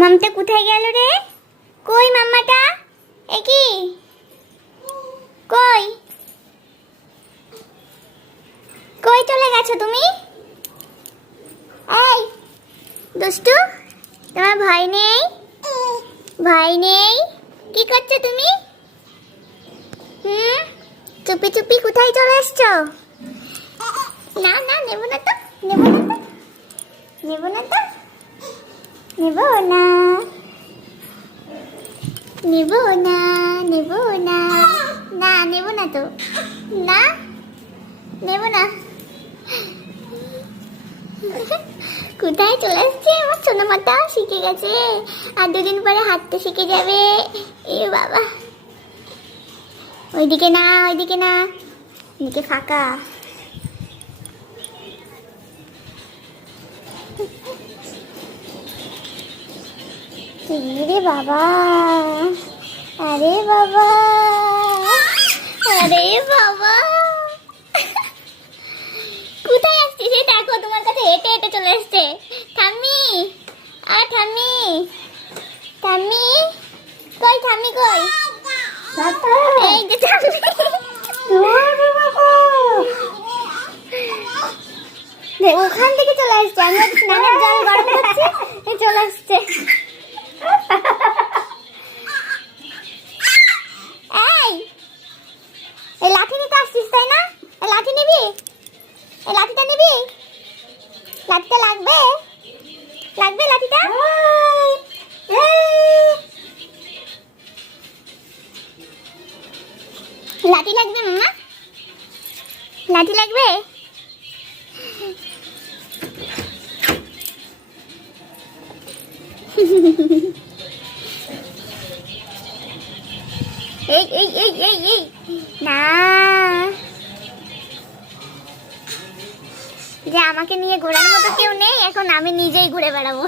মামামটা কোথায় গেল রে? কই মাম্মাটা? এ কি কই কই চলে গেছো তুমি? এই দুষ্টু, তোমার ভয় নেই? ভয় নেই? কি করছো তুমি? চুপি চুপি কোথায় চলে এসছো? না না, নেব না তো, নেব না তো, নেব না তো, নেব না, নেব না, নেব না, না নেব না তো, না নেব না। কোথায় চলে আসছে আমার সোনামাটা? শিখে গেছে, আর দুদিন পরে হাঁটতে শিখে যাবে। এ বাবা, ওইদিকে না, ওইদিকে না, এদিকে ফাঁকা। রে বাবা, আরে বাবা, আরে বাবা, কোথায় আসছিস? এই দেখো তোমার কাছে হেঁটে হেঁটে চলে এসছে। ঠাম্মি, আর ঠাম্মি, ঠাম্মি কই? ঠাম্মি কই? এই যে ঠাম্মি। ওখান থেকে চলে আসছে, আমি স্নানের জল গরম করছি, চলে আসছে। এই লাঠি নিতে আসছিস তাই না? এই লাঠি নিবি? এই লাঠিটা নিবি? লাঠিটা লাগবে? লাগবে লাঠিটা? লাঠি লাগবে মামা? লাঠি লাগবে? এই এই এই এই এই না, যে আমাকে নিয়ে ঘোরার মতো কেউ নেই, এখন আমি নিজেই ঘুরে বেড়াবো।